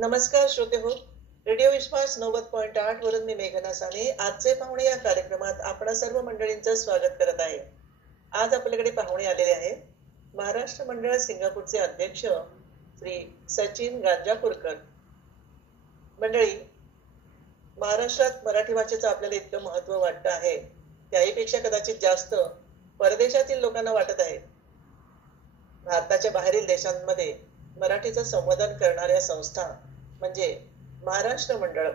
नमस्कार श्रोते हो. रेडिओ विश्वास 90.8 वरून मी मेघना साने आजचे पाहुणे या कार्यक्रमात आपणा सर्व मंडळींचं स्वागत करत आहे. आज आपल्याकडे पाहुणे आलेले आहेत महाराष्ट्र मंडळ सिंगापूरचे अध्यक्ष श्री सचिन गांजापूरकर. मंडळी, महाराष्ट्रात मराठी भाषेचं आपल्याला इतकं महत्व वाटतं आहे, त्याहीपेक्षा कदाचित जास्त परदेशातील लोकांना वाटत आहे. भारताच्या बाहेरील देशांमध्ये मराठीचं संवर्धन करणाऱ्या संस्था म्हणजे महाराष्ट्र मंडळ.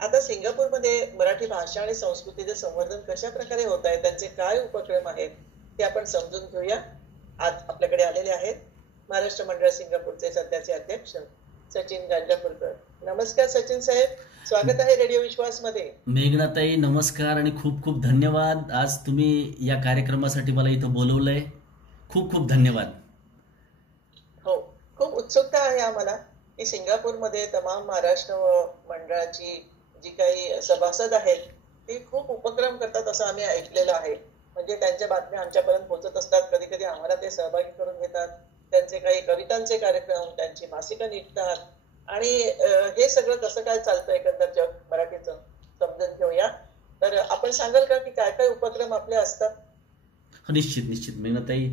आता सिंगापूरमध्ये मराठी भाषा आणि संस्कृतीचे संवर्धन कशा प्रकारे होत आहे, त्यांचे काय उपक्रम आहेत ते आपण समजून घेऊया. आज आपल्याकडे आलेले आहेत महाराष्ट्र मंडळ सिंगापूरचे सध्याचे अध्यक्ष सचिन गांजापूरकर. नमस्कार सचिन साहेब, स्वागत आहे रेडिओ विश्वास मध्ये. मेघनाताई नमस्कार आणि खूप खूप धन्यवाद. आज तुम्ही या कार्यक्रमासाठी मला इथं बोलवलंय, खूप खूप धन्यवाद. हो, खूप उत्सुकता आहे आम्हाला की सिंगापूरमध्ये तमाम महाराष्ट्र मंडळाची जी काही सभासद आहेत ते खूप उपक्रम करतात असं आम्ही ऐकलेलं आहे. म्हणजे त्यांच्या बातम्या आमच्यापर्यंत पोहोचत असतात. कधी कधी आम्हाला ते सहभागी करून घेतात. त्यांचे काही कवितांचे कार्यक्रम, त्यांची मासिकं निघतात आणि हे सगळं कसं काय चालतं एकंदर जग मराठीचं समजून घेऊया. तर आपण सांगाल का की काय काय उपक्रम आपले असतात? निश्चित निश्चित मेघनाताई.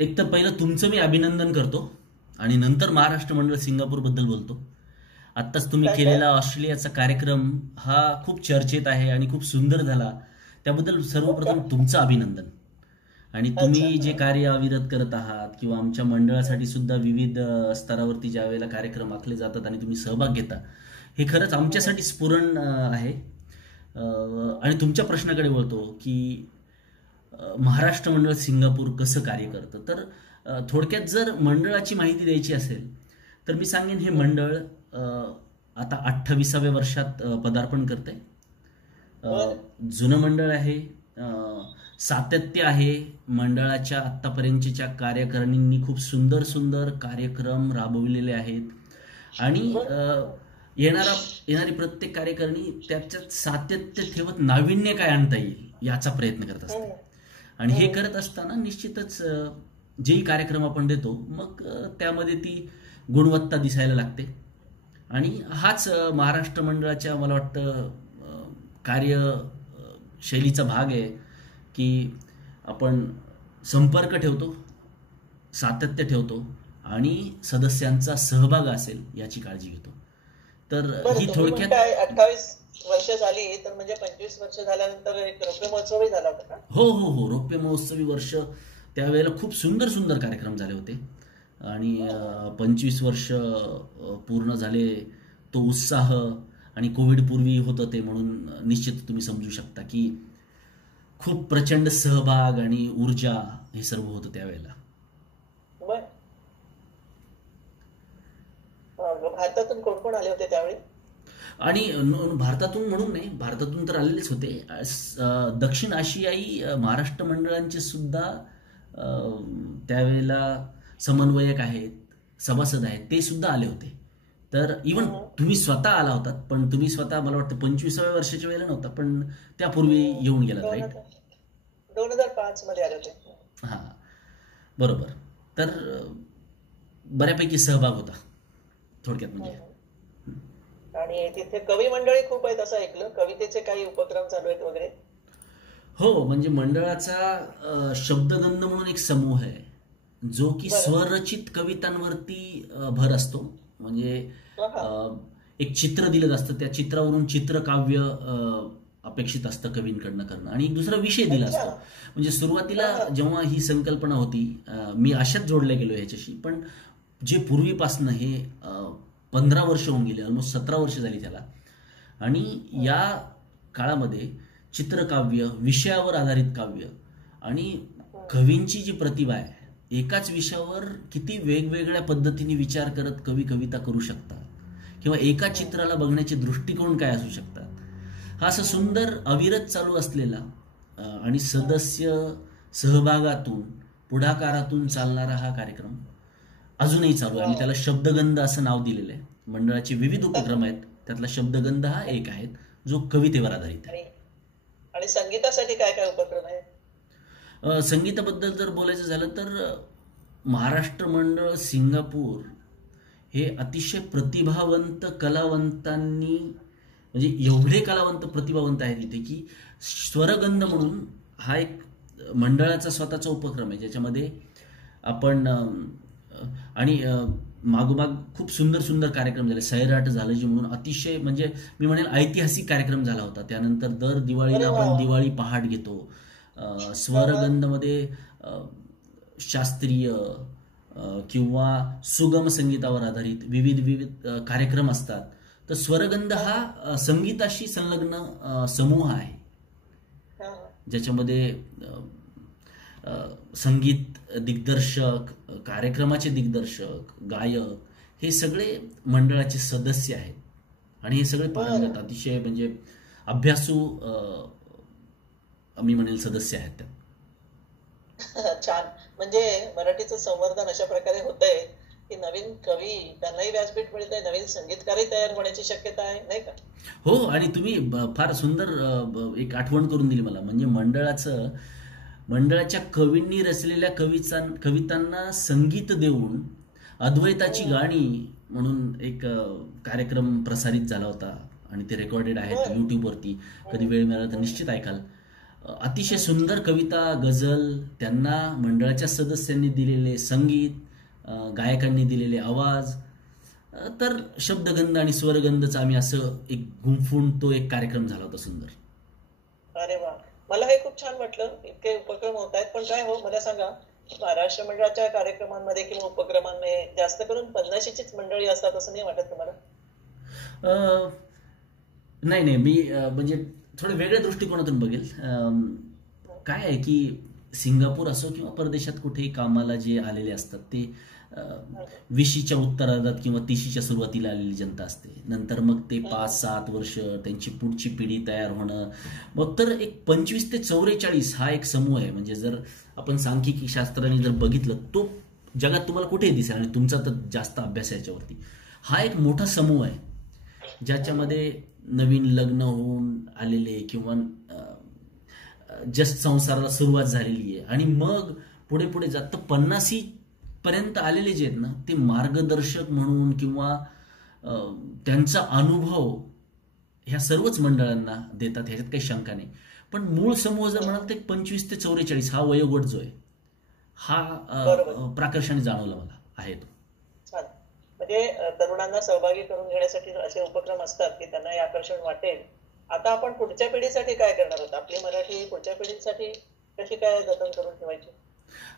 एक तर पहिलं तुमचं मी अभिनंदन करतो आणि नंतर महाराष्ट्र मंडळ सिंगापूर बद्दल बोलतो. आत्ताच तुम्ही केलेला ऑस्ट्रेलियाचा कार्यक्रम हा खूप चर्चेत आहे आणि खूप सुंदर झाला. त्याबद्दल सर्वप्रथम तुमचं अभिनंदन. आणि तुम्ही जे कार्य अविरत करत आहात किंवा आमच्या मंडळासाठी सुद्धा विविध स्तरावरती ज्या वेळेला कार्यक्रम आखले जातात आणि तुम्ही सहभाग घेता, हे खरंच आमच्यासाठी स्फुरण आहे. आणि तुमच्या प्रश्नाकडे वळतो की महाराष्ट्र मंडळ सिंगापूर कसं कार्य करतं. तर थोडक्यात जर मंडळाची माहिती द्यायची असेल तर मी सांगेन हे मंडळ आता 28व्या वर्षात पदार्पण करते. जुनं मंडळ आहे, सातत्य आहे. मंडळाच्या आत्तापर्यंतच्या कार्यकारिणींनी खूप सुंदर सुंदर कार्यक्रम राबविलेले आहेत आणि येणारी प्रत्येक कार्यकारिणी त्याच्यात सातत्य ठेवत नाविन्य काय आणता येईल याचा प्रयत्न करत असते. आणि हे करत असताना निश्चितच जेही कार्यक्रम आपण देतो मग त्यामध्ये ती गुणवत्ता दिसायला लागते. आणि हाच महाराष्ट्र मंडळाच्या मला वाटतं कार्यशैलीचा भाग आहे की आपण संपर्क ठेवतो, सातत्य ठेवतो आणि सदस्यांचा सहभाग असेल याची काळजी घेतो. तर ही थोडक्यात 28 वर्ष झाली तर म्हणजे 25 वर्ष झाल्यानंतर एक रौप्य महोत्सवही झाला होता का? हो हो हो, रौप्य महोत्सवी वर्ष. त्यावेळेला खूप सुंदर सुंदर कार्यक्रम झाले होते आणि 25 वर्ष पूर्ण झाले. तो उत्साह आणि कोविड पूर्वी होतं ते, म्हणून निश्चित तुम्ही समजू शकता की खूप प्रचंड सहभाग आणि ऊर्जा हे सर्व होतं त्यावेळेला. भारतातून कोण कोण आले होते त्यावेळी? आणि भारतातून म्हणून नाही, भारतातून तर आलेलेच होते. दक्षिण आशियाई महाराष्ट्र मंडळांचे सुद्धा त्यावेळेला समन्वयक आहेत, सभासद आहेत, ते सुद्धा आले होते. तर इव्हन तुम्ही स्वतः आला होतात, पण तुम्ही स्वतः मला वाटतं 25व्या वर्षाच्या वेळेला नव्हता, पण त्यापूर्वी येऊन गेलात, राईट? 2005 मध्ये आले होते. हा, बरोबर. तर बऱ्यापैकी सहभाग होता थोडक्यात म्हणजे. आणि तिथे कवी मंडळी खूप आहेत असं ऐकलं. कवितेचे काही उपक्रम चालू आहेत वगैरे? हो, म्हणजे मंडळाचा शब्दगंध म्हणून एक समूह आहे जो की स्वरचित कवितांवरती भर असतो. म्हणजे एक चित्र दिलं असतं, त्या चित्रावरून चित्रकाव्य अपेक्षित असतं कवींकडनं करणं आणि एक दुसरा विषय दिला असतो. म्हणजे सुरुवातीला जेव्हा ही संकल्पना होती, मी अशाच जोडल्या गेलो ह्याच्याशी, पण जे पूर्वीपासनं हे 15 वर्ष होऊन गेले, ऑलमोस्ट 17 वर्ष झाली त्याला. आणि या काळामध्ये चित्रकाव्य, विषयावर आधारित काव्य आणि कवींची जी प्रतिभा आहे, एकाच विषयावर किती वेगवेगळ्या पद्धतीने विचार करत कवी कविता करू शकतात किंवा एका चित्राला बघण्याचे दृष्टिकोन काय असू शकतात, हा असं सुंदर अविरत चालू असलेला आणि सदस्य सहभागातून, पुढाकारातून चालणारा हा कार्यक्रम अजूनही चालू आहे. आणि त्याला शब्दगंध असं नाव दिलेलं आहे. मंडळाचे विविध उपक्रम आहेत, त्यातला शब्दगंध हा एक आहे जो कवितेवर आधारित आहे. आणि संगीतासाठी काय काय उपक्रम आहे? संगीताबद्दल जर बोलायचं झालं तर महाराष्ट्र मंडळ सिंगापूर हे अतिशय प्रतिभावंत कलावंतांनी, म्हणजे एवढे कलावंत प्रतिभावंत आहेत इथे की स्वरगंध म्हणून हा एक मंडळाचा स्वतःचा उपक्रम आहे, ज्याच्यामध्ये आपण आणि मागोमाग खूप सुंदर सुंदर कार्यक्रम झाले. सैराट झालं जे म्हणून अतिशय म्हणजे मी म्हणेल ऐतिहासिक कार्यक्रम झाला होता. त्यानंतर दर दिवाळीला आपण दिवाळी पहाट घेतो. स्वरगंधमध्ये शास्त्रीय किंवा सुगम संगीतावर आधारित विविध विविध कार्यक्रम असतात. तर स्वरगंध हा संगीताशी संलग्न समूह आहे, ज्याच्यामध्ये संगीत दिग्दर्शक, कार्यक्रमाचे दिग्दर्शक, गायक हे सगळे मंडळाचे सदस्य आहेत. आणि हे सगळे पारंगत, अतिशय म्हणजे अभ्यासू मी म्हणेल सदस्य आहेत त्यात. छान. म्हणजे मराठीचं संवर्धन अशा प्रकारे होतंय की नवीन कवी त्यांनाही व्यासपीठ मिळतंय, नवीन संगीतकारही तयार होण्याची शक्यता आहे, नाही का? हो, आणि तुम्ही फार सुंदर एक आठवण करून दिली मला. म्हणजे मंडळाच्या कवींनी रचलेल्या कवितांना संगीत देऊन अद्वैताची गाणी म्हणून एक कार्यक्रम प्रसारित झाला होता आणि ते रेकॉर्डेड आहेत यूट्यूबवरती. कधी वेळ मिळाला तर निश्चित ऐकाल. अतिशय सुंदर कविता, गझल, त्यांना मंडळाच्या सदस्यांनी दिलेले संगीत, गायकांनी दिलेले आवाज, तर शब्दगंध आणि स्वरगंधचा आम्ही असं एक गुंफून तो एक कार्यक्रम झाला होता सुंदर. अरे वा, मला हे खूप छान वाटलं. इतके उपक्रम होत आहेत, पण काय हो, मला सांगा, महाराष्ट्र मंडळाच्या कार्यक्रमांमध्ये किंवा उपक्रमांमध्ये जास्त करून 50शीच मंडळी असतात असं नाही वाटत तुम्हाला? नाही, मी म्हणजे थोडं वेगळ्या दृष्टिकोनातून बघेल. काय आहे की सिंगापूर असो किंवा परदेशात कुठेही कामाला जे आलेले असतात ते 20शीच्या उत्तरार्धात किंवा 30शीच्या सुरुवातीला आलेली जनता असते. नंतर मग ते 5-7 वर्ष त्यांची पुढची पिढी तयार होणं, मग तर एक 25 ते 44 हा एक समूह आहे. म्हणजे जर आपण सांख्यिकी शास्त्राने जर बघितलं, तो जगात तुम्हाला कुठेही दिसेल, आणि तुमचा तर जास्त अभ्यास आहे याच्यावरती. हा एक मोठा समूह आहे ज्याच्यामध्ये नवीन लग्न होऊन आलेले किंवा जस्ट संसाराला सुरुवात झालेली आहे, आणि मग पुढे पुढे जात 50 पर्यंत आलेले जे आहेत ना, ते मार्गदर्शक म्हणून किंवा त्यांचा अनुभव ह्या सर्वच मंडळांना देतात, ह्याच्यात काही शंका नाही. पण मूळ समूह जर म्हणाल तर 25 ते 44 हा वयोगट जो आहे हा प्राकर्षाने जाणवला मला आहे तो. म्हणजे तरुणांना सहभागी करून घेण्यासाठी असे उपक्रम असतात की त्यांना हे आकर्षण वाटेल. आता आपण पुढच्या पिढीसाठी काय करणार आहोत? आपली मराठी पुढच्या पिढीसाठी कशी काय जतन करून ठेवायची?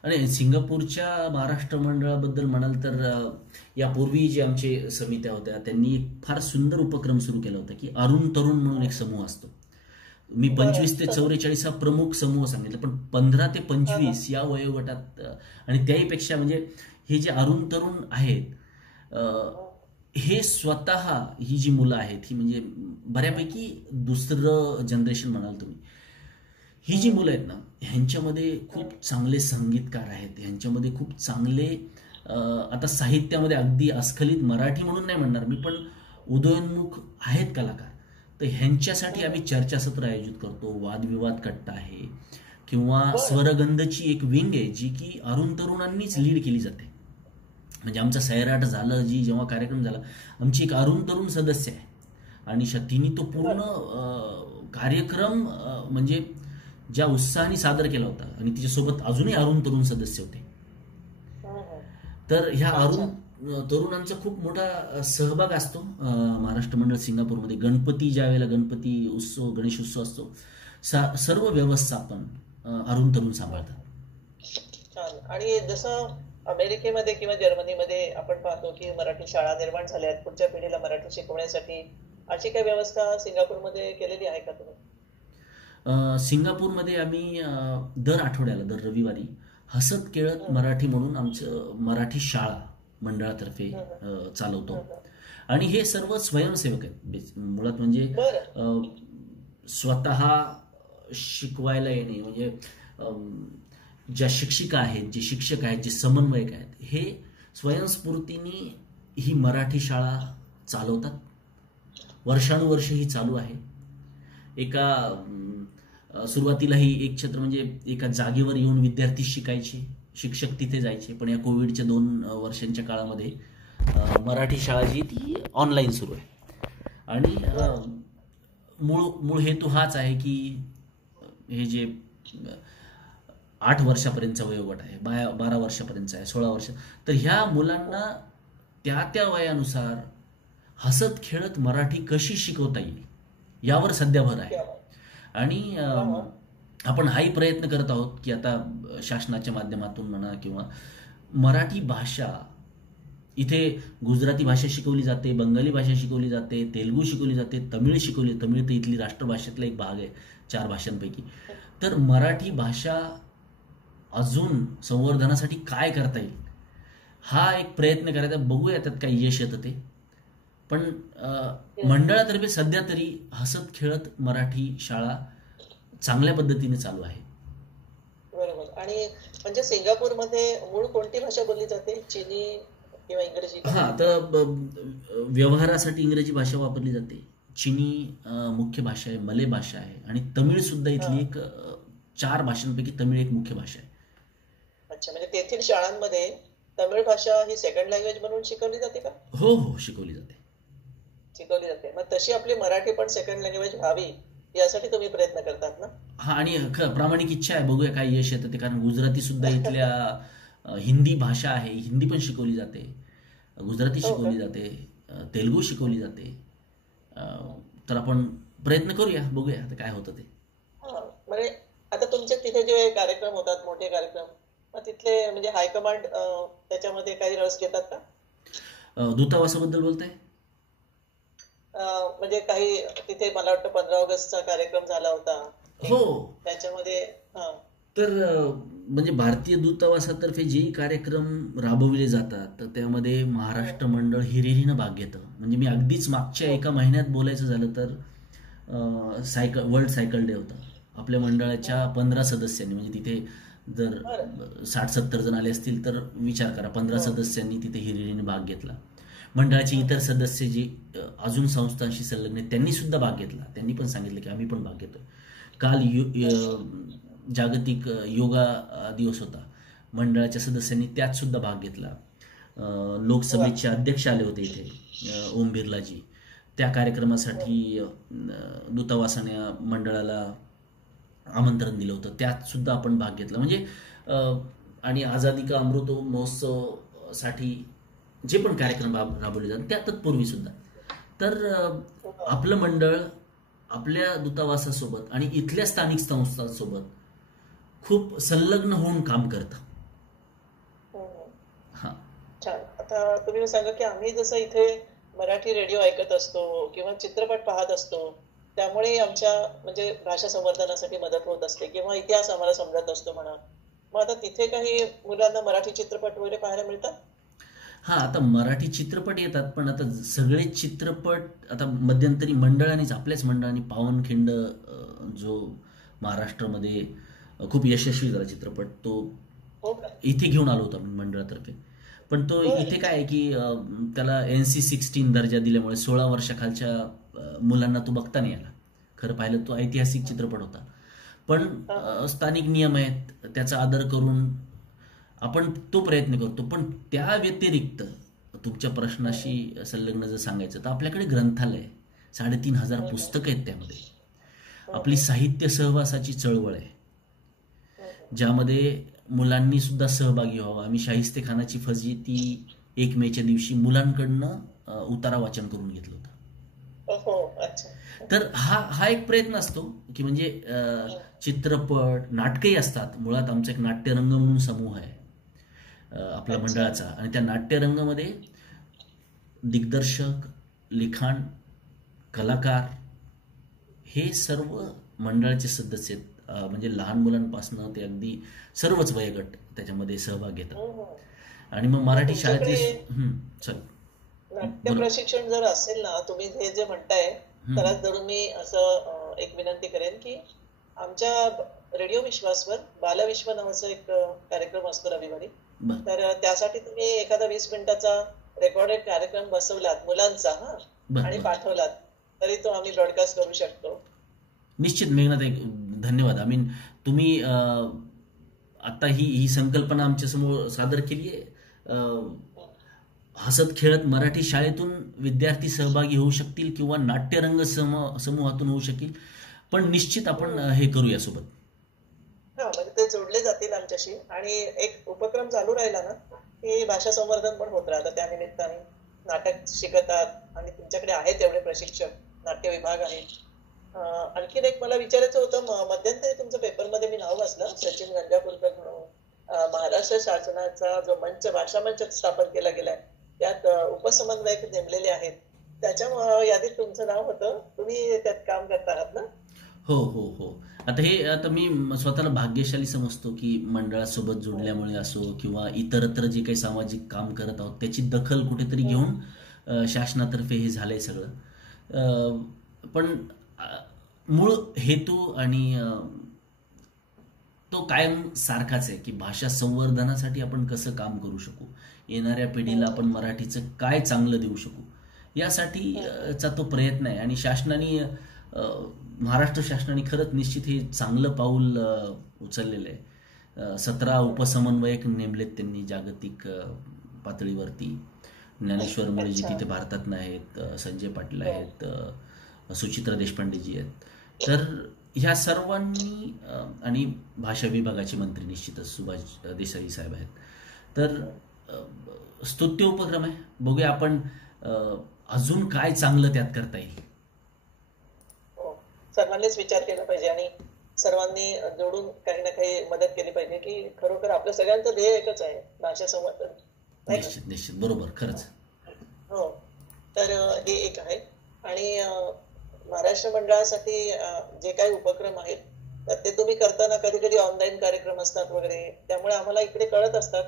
आणि सिंगापूरच्या महाराष्ट्र मंडळाबद्दल म्हणाल तर यापूर्वी जे आमचे समित्या होत्या त्यांनी फार सुंदर उपक्रम सुरू केला होता की अरुण तरुण म्हणून एक समूह असतो. मी 25 ते 44 हा प्रमुख समूह सांगितला, पण 15 ते 25 या वयोगटात आणि त्याहीपेक्षा म्हणजे हे जे अरुण तरुण आहेत, हे स्वतः ही जी मुलं आहेत ही म्हणजे बऱ्यापैकी दुसरं जनरेशन म्हणाल तुम्ही. ही जी मुलं आहेत ना, ह्यांच्यामध्ये खूप चांगले संगीतकार आहेत, ह्यांच्यामध्ये खूप चांगले आता साहित्यामध्ये अगदी अस्खलित मराठी म्हणून नाही म्हणणार मी, पण उदयोन्मुख आहेत कलाकार. तर ह्यांच्यासाठी आम्ही चर्चासत्र आयोजित करतो. वादविवाद कट्टा आहे किंवा स्वरगंधची एक विंग आहे जी की अरुण तरुणांनीच लीड केली जाते. म्हणजे आमचा सैराट झालं जी जेव्हा कार्यक्रम झाला, आमची एक अरुण तरुण सदस्य आहे आणि तिने तो पूर्ण कार्यक्रम म्हणजे ज्या उत्साहाने सादर केला होता, आणि तिच्यासोबत अजूनही अरुण तरुण सदस्य होते. तर ह्या अरुण तरुणांचा खूप मोठा सहभाग असतो महाराष्ट्र मंडळ सिंगापूरमध्ये. गणपती ज्या वेळेला गणपती उत्सव, गणेश उत्सव असतो, सर्व व्यवस्थापन अरुण तरुण सांभाळतात. आणि जसं अमेरिकेमध्ये किंवा जर्मनीमध्ये आपण पाहतो की मराठी शाळा निर्माण झाल्या आहेत पुढच्या पिढीला मराठी शिकवण्यासाठी, अशी काही व्यवस्था सिंगापूरमध्ये केलेली आहे का तुम्ही? सिंगापूरमध्ये आम्ही दर आठवड्याला, दर रविवारी हसत खेळत मराठी म्हणून आमचं मराठी शाळा मंडळातर्फे चालवतो. आणि हे सर्व स्वयंसेवक आहेत मुळात. म्हणजे स्वतः शिकवायला येणे, म्हणजे ज्या शिक्षिका आहेत, जे शिक्षक आहेत, जे समन्वयक आहेत, हे स्वयंस्फूर्तीने ही मराठी शाळा चालवतात. वर्षानुवर्ष ही चालू आहे. सुरुवातीला ही एक छत्र म्हणजे एका जागेवर येऊन विद्यार्थी शिकायचे, शिक्षक तिथे जायचे. पण या कोविडच्या 2 वर्षांच्या काळामध्ये मराठी शाळा जी ती ऑनलाईन सुरू आहे. आणि मूळ हेतू हाच आहे की हे जे 8 वर्षापर्यंतचा वयोगट आहे, 12 वर्षापर्यंतचा आहे, 16 वर्ष, तर ह्या मुलांना त्या त्या वयानुसार हसत खेळत मराठी कशी शिकवता येईल यावर सध्या भर आहे. आणि आपण हाही प्रयत्न करत आहोत की आता शासनाच्या माध्यमातून म्हणा किंवा मराठी भाषा, इथे गुजराती भाषा शिकवली जाते, बंगाली भाषा शिकवली जाते, तेलुगू शिकवली जाते, तमिळ तर इथली राष्ट्रभाषेतला एक भाग आहे 4 भाषांपैकी. तर मराठी भाषा अजून संवर्धनासाठी काय करता येईल हा एक प्रयत्न करायचा. बघूया त्यात काही यश येतं ते. पण मंडळातर्फे सध्या तरी हसत खेळत मराठी शाळा चांगल्या पद्धतीने चालू आहे. बरोबर. आणि म्हणजे सिंगापूरमध्ये मूळ कोणती भाषा बोलली जाते? चीनी किंवा इंग्रजी? हा, तर व्यवहारासाठी इंग्रजी भाषा वापरली जाते. चीनी मुख्य भाषा आहे, मले भाषा आहे, आणि तमिळ सुद्धा इथली एक 4 भाषांपैकी तमिळ एक मुख्य भाषा आहे. अच्छा, म्हणजे तेथील शाळांमध्ये तमिळ भाषा ही सेकंड लँग्वेज म्हणून शिकवली जाते का? हो हो, शिकवली जाते. शिकवली जाते. मग तशी आपली मराठी पण सेकंड लँग्वेज व्हावी यासाठी तुम्ही प्रयत्न करतात ना? हा, आणि प्रामाणिक इच्छा आहे. बघूया काय यश येतं ते. कारण गुजराती सुद्धा इथल्या हिंदी भाषा आहे, हिंदी पण शिकवली जाते, गुजराती शिकवली जाते, तेलुगू शिकवली जाते. तर आपण प्रयत्न करूया, बघूया आता काय होतं ते. म्हणजे आता तुमचे तिथे जे कार्यक्रम होतात, मोठे कार्यक्रम, मग तिथले म्हणजे हायकमांड त्याच्यामध्ये काही रस घेतात का? दूतावासाबद्दल बोलताय? म्हणजे काही तिथे मला वाटतं 15 ऑगस्टचा कार्यक्रम झाला होता. हो, त्याच्यामध्ये तर म्हणजे भारतीय दूतावासातर्फे जे कार्यक्रम राबविले जातात तर त्यामध्ये महाराष्ट्र मंडळ हिरिरीनं भाग घेतं. म्हणजे मी अगदीच मागच्या एका महिन्यात बोलायचं झालं तर वर्ल्ड सायकल डे होता. आपल्या मंडळाच्या 15 सदस्यांनी, म्हणजे तिथे जर 60-70 जण आले असतील तर विचार करा, 15 सदस्यांनी तिथे हिरिरीने भाग घेतला. मंडळाचे इतर सदस्य जे अजून संस्थांशी संलग्न आहेत त्यांनी सुद्धा भाग घेतला. त्यांनी पण सांगितलं की आम्ही पण भाग घेतोय. काल जागतिक योगा दिवस होता, मंडळाच्या सदस्यांनी त्यात सुद्धा भाग घेतला. लोकसभेचे अध्यक्ष आले होते इथे, ओम बिर्लाजी. त्या कार्यक्रमासाठी दूतावासाने मंडळाला आमंत्रण दिलं होतं, त्यात सुद्धा आपण भाग घेतला. म्हणजे आणि आझादी का अमृत महोत्सव साठी जे पण कार्यक्रम राबवले जातात त्या तत्पूर्वी सुद्धा. तर आपलं मंडळ आपल्या दूतावासासोबत आणि इथल्या स्थानिक संस्थांसोबत खूप संलग्न होऊन काम करतं. हा, छान. आता तुम्ही सांगा की आम्ही जसं इथे मराठी रेडिओ ऐकत असतो किंवा चित्रपट पाहत असतो, त्यामुळे आमच्या म्हणजे भाषा संवर्धनासाठी मदत होत असते किंवा इतिहास आम्हाला समजत असतो म्हणा. मग आता तिथे काही मुलांना मराठी चित्रपट वगैरे पाहायला मिळतात? हा, आता मराठी चित्रपट येतात, पण आता सगळे चित्रपट आता मध्यंतरी मंडळानेच, आपल्याच मंडळाने पावनखिंड जो महाराष्ट्रामध्ये खूप यशस्वी झाला चित्रपट, तो इथे घेऊन आलो होता मंडळातर्फे. पण तो इथे काय आहे की त्याला NC-16 दर्जा दिल्यामुळे 16 वर्षाखालच्या मुलांना तो बघता नाही आला. खरं पाहिलं तो ऐतिहासिक चित्रपट होता, पण स्थानिक नियम आहेत, त्याचा आदर करून आपण तो प्रयत्न करतो. पण त्या व्यतिरिक्त तुमच्या प्रश्नाशी संलग्न जर सांगायचं तर आपल्याकडे ग्रंथालय, 3500 पुस्तकं आहेत. त्यामध्ये आपली साहित्य सहवासाची चळवळ आहे, ज्यामध्ये मुलांनी सुद्धा सहभागी व्हावा. आम्ही शाहिस्तेखानाची फजिती 1 मेच्या दिवशी मुलांकडनं उतारा वाचन करून घेतलं होतं. तर हा एक प्रयत्न असतो की म्हणजे चित्रपट, नाटकही असतात. मुळात आमचा एक नाट्यरंग म्हणून समूह आहे आपल्या मंडळाचा, आणि त्या नाट्यरंगामध्ये दिग्दर्शक, लिखाण, कलाकार हे सर्व मंडळाचे सदस्य आहेत. म्हणजे लहान मुलांपासून ते अगदी सर्वच वयोगट त्याच्यामध्ये सहभाग घेतात. आणि मग मराठी शाळेतले नाट्य प्रशिक्षण जर असेल ना, तुम्ही हे जे म्हणताय, त्यालाच धरून मी असं एक विनंती करेन की आमच्या रेडिओ विश्वासवर बालविश्व नावाचा एक कार्यक्रम असतो रविवारी, तर त्यासाठी तुम्ही एखादा 20 मिनिटाचा रेकॉर्डेड कार्यक्रम बसवलात मुलांचा आणि पाठवलात तरी तो आम्ही ब्रॉडकास्ट करू शकतो. निश्चित मेघनाथ, एक धन्यवाद. आय मीन तुम्ही आता ही संकल्पना आमच्या समोर सादर केली आहे. हसत खेळत मराठी शाळेतून विद्यार्थी सहभागी होऊ शकतील किंवा नाट्यरंग समूहातून होऊ शकेल, पण निश्चित आपण हे करूया सोबत. हा, म्हणजे ते जोडले जातील आमच्याशी. आणि एक उपक्रम चालू राहिला ना की भाषा संवर्धन पण होत राहतं. त्या निमित्ताने नाटक शिकतात आणि तुमच्याकडे आहेत तेवढे प्रशिक्षक, नाट्य विभाग आहे. आणखीन एक मला विचारायचं होतं, मध्यंतरी तुमच्या पेपरमध्ये मी नाव वाचलं, सचिन गंगापूरकर म्हणून महाराष्ट्र शासनाचा जो मंच, भाषा मंच स्थापन केला गेलाय, त्यात उपसमन्वयक नेमलेले आहेत. त्याच्या यादीत तुमचं नाव होतं. तुम्ही त्यात काम करता आहात ना? हो हो हो. आता मी स्वतःला भाग्यशाली समजतो की मंडळासोबत जोडल्यामुळे असो किंवा इतरत्र जे काही सामाजिक काम करत आहोत त्याची दखल कुठेतरी घेऊन शासनातर्फे हे झालंय सगळं. पण मूळ हेतू आणि तो कायम सारखाच आहे की भाषा संवर्धनासाठी आपण कसं काम करू शकू, येणाऱ्या पिढीला आपण मराठीचं काय चांगलं देऊ शकू, यासाठीचा तो प्रयत्न आहे. आणि महाराष्ट्र शासनाने खरंच निश्चित हे चांगलं पाऊल उचललेलं आहे. 17 उपसमन्वयक नेमलेत त्यांनी जागतिक पातळीवरती. ज्ञानेश्वर मुळेजी तिथे भारतात आहेत, संजय पाटील आहेत, सुचित्रा देशपांडेजी आहेत. तर ह्या सर्वांनी आणि भाषा विभागाचे मंत्री निश्चितच सुभाष देसाई साहेब आहेत. तर स्तुत्य उपक्रम आहे. बघूया आपण अजून काय चांगलं त्यात करता येईल. सर्वांनीच विचार केला पाहिजे आणि सर्वांनी जोडून काही ना काही मदत केली पाहिजे की खरोखर आपल्या सगळ्यांचं ध्येय एकच आहे, भाषा संवर्धन. निश्चित निश्चित, बरोबर, खरंच. हो, तर हे एक आहे. आणि महाराष्ट्र मंडळासाठी जे काही उपक्रम आहेत तर ते तुम्ही करताना कधी कधी ऑनलाईन कार्यक्रम असतात वगैरे, त्यामुळे आम्हाला इकडे कळत असतात.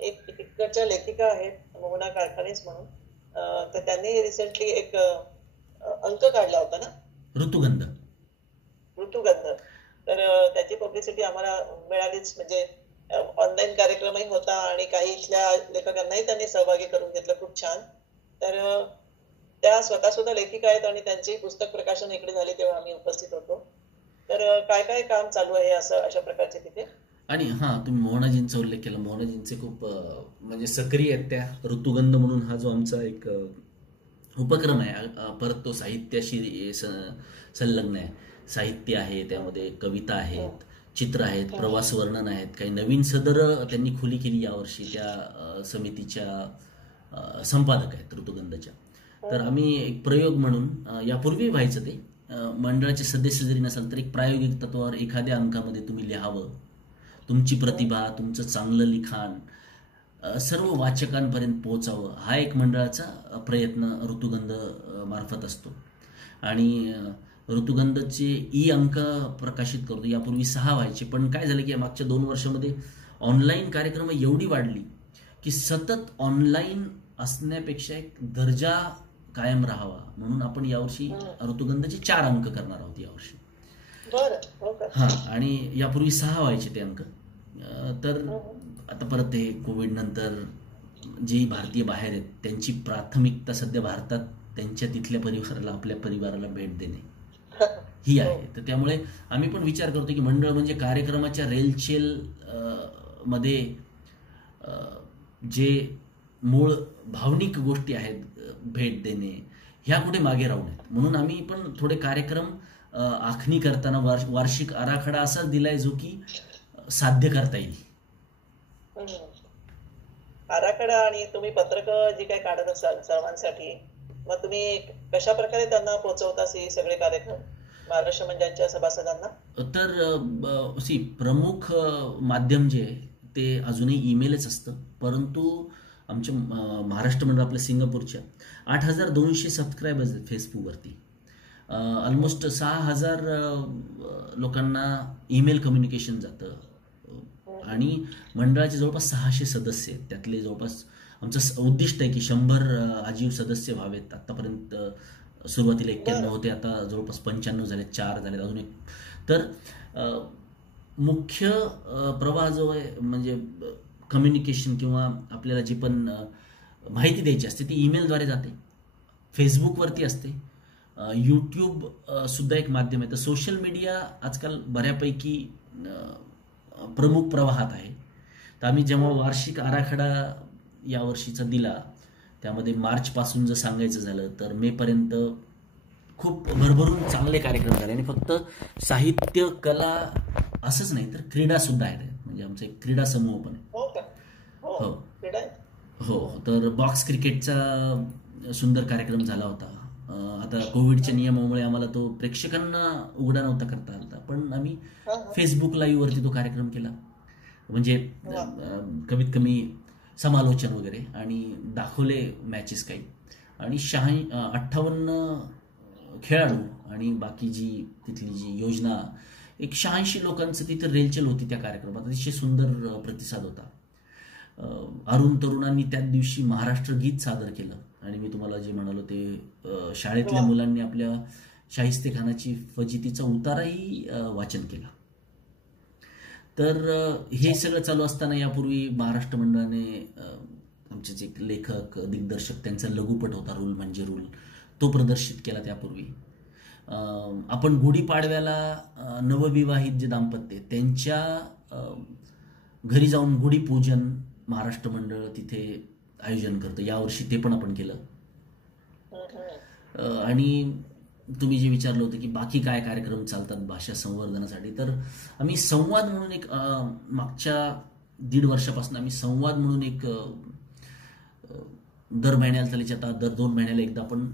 एक इकडच्या लेखिका आहेत मोहना कारखानेच म्हणून, तर त्यांनी रिसेंटली एक अंक काढला होता ना, ऋतुगंध. तर त्याची पब्लिसिटी आम्हाला मिळालीच. म्हणजे ऑनलाईन कार्यक्रमही होता आणि काही इथल्या लेखकांनाही त्यांनी सहभागी करून घेतलं. खूप छान. तर त्या स्वतः सुद्धा लेखिका आहेत आणि त्यांची पुस्तक प्रकाशन इकडे झाले तेव्हा आम्ही उपस्थित होतो. तर काय काय काम चालू आहे असं अशा प्रकारचे तिथे. आणि तुम्ही मोहनाजींचा उल्लेख केला. मोहनाजींचे खूप म्हणजे सक्रिय आहेत त्या. ऋतुगंध म्हणून हा जो आमचा एक उपक्रम आहे, परत तो साहित्याशी संलग्न आहे. साहित्य आहे, त्यामध्ये कविता आहेत, चित्र आहेत, प्रवास वर्णन आहेत. काही नवीन सदर त्यांनी खुली केली यावर्षी. त्या समितीच्या संपादक आहेत ऋतुगंधच्या. तर आम्ही एक प्रयोग म्हणून, यापूर्वी व्हायचं ते, मंडळाचे सदस्य जरी नसाल तर एक प्रायोगिक तत्वावर एखाद्या अंकामध्ये तुम्ही लिहावं, तुमची प्रतिभा, तुमचं चांगलं लिखाण सर्व वाचकांपर्यंत पोहोचावं, हा एक मंडळाचा प्रयत्न ऋतुगंध मार्फत असतो. आणि ऋतुगंधचे अंक प्रकाशित करतो. यापूर्वी 6 व्हायचे, पण काय झालं की मागच्या 2 वर्षामध्ये ऑनलाईन कार्यक्रम एवढी वाढली की सतत ऑनलाईन असण्यापेक्षा एक दर्जा कायम राहावा म्हणून आपण यावर्षी ऋतुगंधचे 4 अंक करणार आहोत यावर्षी. आणि यापूर्वी 6 व्हायचे ते अंक. तर आता परत ते कोविड नंतर जी भारतीय बाहेर आहेत त्यांची प्राथमिकता सध्या भारतात त्यांच्या तिथल्या परिवाराला, आपल्या परिवाराला भेट देणे ही आहे. तर त्यामुळे आम्ही पण विचार करतो की मंडळ म्हणजे कार्यक्रमाच्या रेलचेल मध्ये जे मूळ भावनिक गोष्टी आहेत, भेट देणे, ह्या कुठे मागे राहू नयेत. म्हणून आम्ही पण थोडे कार्यक्रम आखणी करताना वार्षिक आराखडा असाच दिलाय जो की साध्य करता येईल. आराखडा. आणि तुम्ही पत्रक जी काही काढत असाल सर्वांसाठी, मग तुम्ही कशा प्रकारे त्यांना पोहोचवता सगळे कार्यक्रम महाराष्ट्र मंडळाच्या सभासदांना? तर प्रमुख माध्यम जे आहे ते अजूनही ईमेलच असतं. परंतु आमच्या महाराष्ट्र मंडळ आपल्या सिंगापूरच्या 8200 सबस्क्रायबर्स आहेत फेसबुकवरती. ऑलमोस्ट 6000 लोकांना ईमेल कम्युनिकेशन जातं. आणि मंडळाचे जवळपास 600 सदस्य आहेत. त्यातले जवळपास आमचं उद्दिष्ट आहे की 100 आजीव सदस्य व्हावेत. आतापर्यंत सुरुवातीला 91 होते, आता जवळपास 95 झाले, 4 झालेत, अजून एक. तर मुख्य प्रवाह जो आहे म्हणजे कम्युनिकेशन किंवा आपल्याला जी पण माहिती द्यायची असते ती ईमेलद्वारे जाते, फेसबुकवरती असते, यूट्यूब सुद्धा एक माध्यम आहे. तर सोशल मीडिया आजकाल बऱ्यापैकी प्रमुख प्रवाहात आहे. तर आम्ही जेव्हा वार्षिक आराखडा यावर्षीचा दिला त्यामध्ये मार्चपासून जर सांगायचं झालं तर मेपर्यंत खूप भरभरून चांगले कार्यक्रम झाले. आणि फक्त साहित्य कला असंच नाही तर क्रीडा सुद्धा आहे. म्हणजे आमचा एक क्रीडा समूह पण आहे. हो, तर बॉक्स क्रिकेटचा सुंदर कार्यक्रम झाला होता. आता कोविडच्या नियमामुळे आम्हाला तो प्रेक्षकांना उघडा नव्हता करता आला, पण आम्ही फेसबुक लाईव्ह वरती तो कार्यक्रम केला. म्हणजे कमीत कमी समालोचन वगैरे आणि दाखवले मॅचेस काही. आणि 58 खेळाडू आणि बाकी जी तिथली जी योजना, एक 86 लोकांचं तिथे रेलचेल होती त्या कार्यक्रमात. अतिशय सुंदर प्रतिसाद होता. अरुण तरुणांनी त्याच दिवशी महाराष्ट्र गीत सादर केलं. आणि मी तुम्हाला जे म्हणालो ते शाळेतल्या मुलांनी आपल्या शाहिस्तेखानाची फजितीचा उताराही वाचन केला. तर हे सगळं चालू असताना यापूर्वी महाराष्ट्र मंडळाने आमचे जे लेखक दिग्दर्शक त्यांचा लघुपट होता रूल म्हणजे रूल, तो प्रदर्शित केला. त्यापूर्वी आपण गुढीपाडव्याला नवविवाहित जे दाम्पत्य त्यांच्या घरी जाऊन गुढीपूजन महाराष्ट्र मंडळ तिथे आयोजन करतं. यावर्षी ते पण आपण केलं. आणि तुम्ही जे विचारलं होतं की बाकी काय कार्यक्रम चालतात भाषा संवर्धनासाठी, तर आम्ही संवाद म्हणून एक मागच्या 1.5 वर्षापासून आम्ही संवाद म्हणून एक दर महिन्याला चालीच्या आता दर 2 महिन्याला एकदा आपण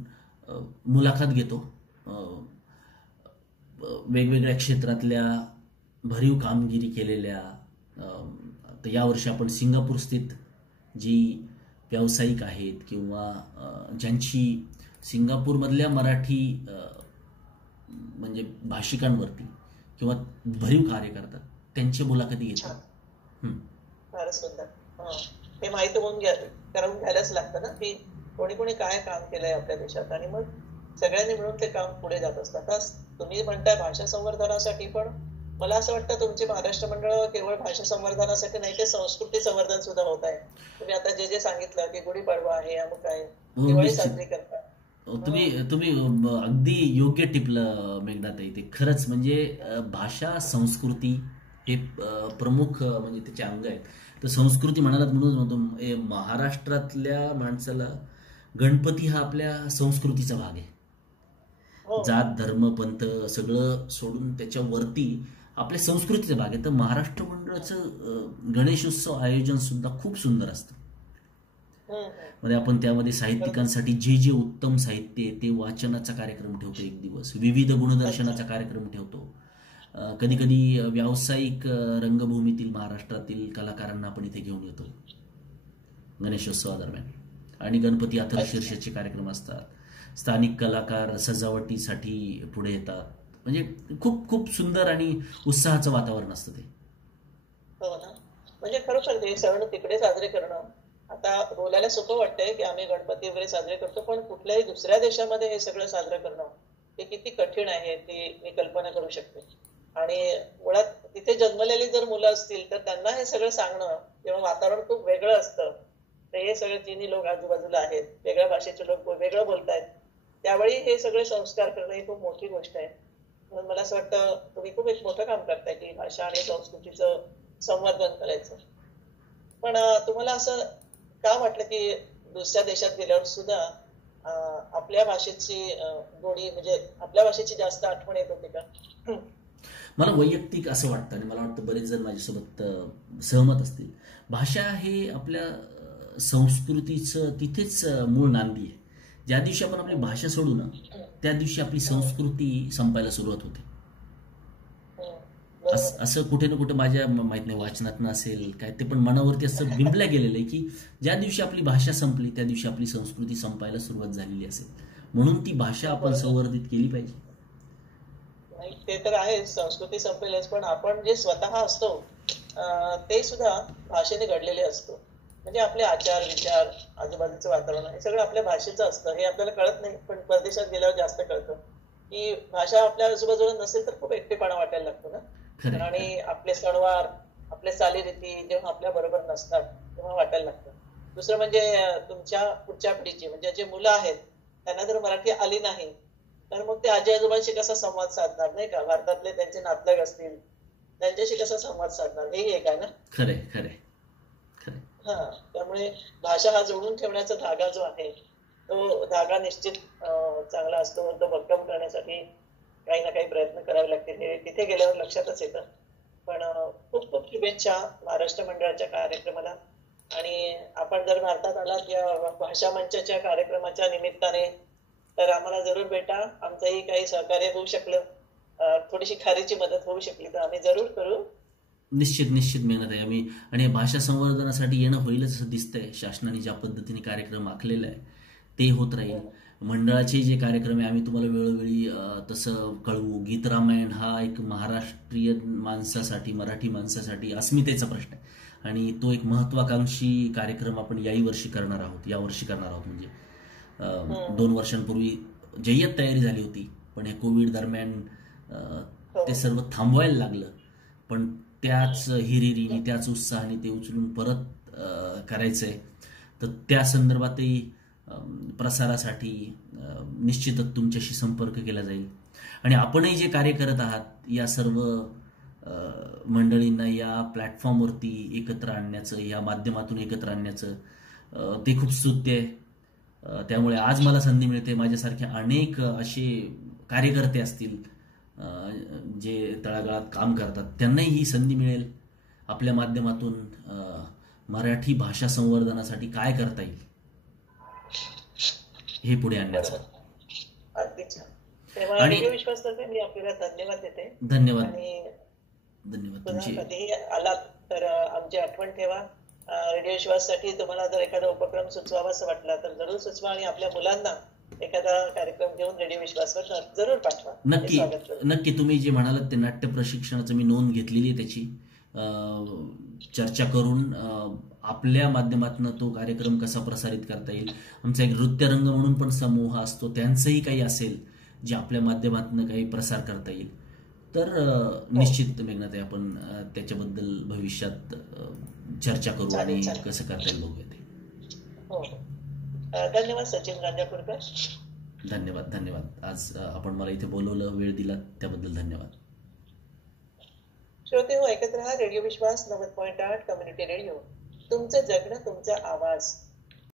मुलाखत घेतो. वेगवेगळ्या क्षेत्रातल्या भरीव कामगिरी केलेल्या. तर यावर्षी आपण सिंगापूर स्थित जी व्यावसायिक आहेत किंवा ज्यांची सिंगापूरमधल्या मराठी म्हणजे भाषिकांवरती किंवा भरीव कार्य करतात त्यांची मुलाखती घेतात. फारच सुंदर. हे माहिती करून घ्यायलाच लागतं ना की कोणी कोणी काय काम केलंय आपल्या देशात, आणि मग सगळ्यांनी मिळून ते काम पुढे जात असतात. तुम्ही म्हणताय भाषा संवर्धनासाठी, पण मला असं वाटतं तुमची महाराष्ट्र मंडळ केवळ भाषा संवर्धनासाठी नाही, ते संस्कृती संवर्धन सुद्धा होत आहे. तुम्ही आता जे जे सांगितलं की गुढीपाडवा आहे, अमुक आहे, दिवाळी साजरी करतात. तुम्ही अगदी योग्य टिपलं मेघनाताई. ते खरंच म्हणजे भाषा संस्कृती हे प्रमुख म्हणजे त्याचे अंग आहेत. तर संस्कृती म्हणालात म्हणून म्हणतो महाराष्ट्रातल्या माणसाला गणपती हा आपल्या संस्कृतीचा भाग आहे. जात धर्म पंथ सगळं सोडून त्याच्यावरती आपल्या संस्कृतीचा भाग आहे. तर महाराष्ट्र मंडळाचं गणेशोत्सव आयोजन सुद्धा खूप सुंदर असतं. म्हणजे आपण त्यामध्ये साहित्यिकांसाठी जे जे उत्तम साहित्य आहे ते वाचनाचा कार्यक्रम ठेवतो एक दिवस, विविध गुणदर्शनाचा कार्यक्रम ठेवतो. कधी कधी व्यावसायिक रंगभूमीतील महाराष्ट्रातील कलाकारांना आपण इथे घेऊन येतो गणेशोत्सवादरम्यान. आणि गणपती अथर्वशीर्षाचे कार्यक्रम असतात. स्थानिक कलाकार सजावटीसाठी पुढे येतात. म्हणजे खूप खूप सुंदर आणि उत्साहाचं वातावरण असतं ते. हो ना. म्हणजे खरोखर ते सण तिकडे साजरे करणं आता बोलायला सोपं वाटतंय की आम्ही गणपती वगैरे साजरे करतो, पण कुठल्याही दुसऱ्या देशामध्ये हे सगळं साजरं करणं हे किती कठीण आहे ते मी कल्पना करू शकते. आणि मुळात तिथे जन्मलेली जर मुलं असतील तर त्यांना हे सगळं सांगणं, जेव्हा वातावरण खूप वेगळं असतं, तर हे सगळे चीनी लोक आजूबाजूला आहेत, वेगळ्या भाषेचे लोक वेगळं बोलतायत, त्यावेळी हे सगळे संस्कार करणं ही खूप मोठी गोष्ट आहे. म्हणून मला असं वाटतं तुम्ही खूप एक मोठं काम करताय की भाषा आणि संस्कृतीचं संवर्धन करायचं. पण तुम्हाला असं का वाटलं की दुसऱ्या देशात गेल्यावर सुद्धा आपल्या भाषेची गोडी म्हणजे आपल्या भाषेची जास्त आठवण येत होती का? मला वैयक्तिक असं वाटतं आणि मला वाटतं बरेच जण माझ्यासोबत सहमत असतील. भाषा हे आपल्या संस्कृतीचं तिथेच मूळ नांदी आहे. ज्या दिवशी आपण आपली भाषा सोडू ना त्या दिवशी आपली संस्कृती संपायला सुरुवात होते. असं कुठे ना कुठे माझ्या माहित नाही वाचनात असेल काय ते, पण मनावरती असं बिंबल्या गेलेलं आहे की ज्या दिवशी आपली भाषा संपली त्या दिवशी आपली संस्कृती संपायला सुरुवात झालेली असेल. म्हणून ती भाषा आपण संवर्धित केली पाहिजे. ते तर आहे, संस्कृती संपेलच, पण आपण जे स्वतः असतो ते सुद्धा भाषेने घडलेले असतो. म्हणजे आपले आचार विचार आजूबाजूचं वातावरण हे सगळं आपल्या भाषेचं असतं. हे आपल्याला कळत नाही, पण परदेशात गेल्यावर जास्त कळतं की भाषा आपल्या आजूबाजूला नसेल तर खूप एकटेपणा वाटायला लागतो ना. आणि आपले सणवार आपले चालीरीती जेव्हा आपल्या बरोबर नसतात तेव्हा वाटायला लागतं. दुसरं म्हणजे तुमच्या पुढच्या पिढीची म्हणजे जे मुलं आहेत त्यांना जर मराठी आली नाही तर मग ते आजी आजोबांशी कसा संवाद साधणार, नाही का? भारतातले त्यांचे नातलग असतील त्यांच्याशी कसा संवाद साधणार, हेही एक आहे ना. खरे खरे खरे. त्यामुळे भाषा हा जोडून ठेवण्याचा धागा जो आहे तो धागा निश्चित चांगला असतो. तो भक्कम करण्यासाठी काही ना काही प्रयत्न करावे लागतील हे तिथे गेल्यावर लक्षातच येतं. पण खूप खूप शुभेच्छा महाराष्ट्र मंडळाच्या कार्यक्रमाला. आणि आपण जर भारतात आलात या भाषा मंचाच्या कार्यक्रमाच्या निमित्ताने तर आम्हाला जरूर भेटा. आमचंही काही सहकार्य होऊ शकलं, थोडीशी खारीची मदत होऊ शकली तर आम्ही जरूर करू. निश्चित निश्चित मेहनत आहे आम्ही. आणि भाषा संवर्धनासाठी येणं होईलच असं दिसतंय. शासनाने ज्या पद्धतीने कार्यक्रम आखलेला आहे ते होत राहील. मंडळाचे जे कार्यक्रम आहे आम्ही तुम्हाला वेळोवेळी तसं कळवू. गीत रामायण हा एक महाराष्ट्रीयन माणसासाठी, मराठी माणसासाठी अस्मितेचा प्रश्न आहे आणि तो एक महत्वाकांक्षी कार्यक्रम आपण यावर्षी करणार आहोत. म्हणजे 2 वर्षांपूर्वी जय्यत तयारी झाली होती, पण हे कोविड दरम्यान ते सर्व थांबवायला लागलं. पण त्याच हिरिरीने, त्याच उत्साहाने ते उचलून परत करायचंय. तर त्या संदर्भातही प्रसारासाठी निश्चितच तुमच्याशी संपर्क केला जाईल. आणि आपणही जे कार्य करत आहात या सर्व मंडळींना या प्लॅटफॉर्मवरती एकत्र आणण्याचं, या माध्यमातून एकत्र आणण्याचं ते खूप स्तुत्य आहे. त्यामुळे आज मला संधी मिळते. माझ्यासारखे अनेक असे कार्यकर्ते असतील जे तळागाळात काम करतात, त्यांनाही ही संधी मिळेल आपल्या माध्यमातून मराठी भाषा संवर्धनासाठी काय करता येईल हे पुढे आणण्याचं. अगदी छान. तेव्हा रेडिओ विश्वासाचे मी आपल्याला धन्यवाद देते. धन्यवाद. आणि धन्यवाद पुन्हा तुमचे. कधीही आलात तर आमची आठवण ठेवा. रेडिओ विश्वाससाठी तुम्हाला जर एखादा उपक्रम सुचवावा असं वाटला तर जरूर सुचवा आणि आपल्या मुलांना एखादा कार्यक्रम घेऊन रेडिओ विश्वासवर जरूर पाठवा. नक्की नक्की. तुम्ही जे म्हणालात ते नाट्य प्रशिक्षणाचं मी नोंद घेतलेली आहे. त्याची चर्चा करून आपल्या माध्यमातून तो कार्यक्रम कसा प्रसारित करता येईल. आमचा एक नृत्यरंग म्हणून पण समूह असतो, त्यांचंही काही असेल जे आपल्या माध्यमातून काही प्रसार करता येईल तर निश्चित मेघनाताई आपण त्याच्याबद्दल भविष्यात चर्चा करू आणि कसं करता येईल बघूया ते. धन्यवाद सचिन गांजापूरकर. धन्यवाद. आज आपण मला इथे बोलवलं, वेळ दिला त्याबद्दल धन्यवाद. श्रोते हो, ऐकत रहा रेडिओ विश्वास 90.8 कम्युनिटी रेडिओ. तुमचं जगणं, तुमचा आवाज.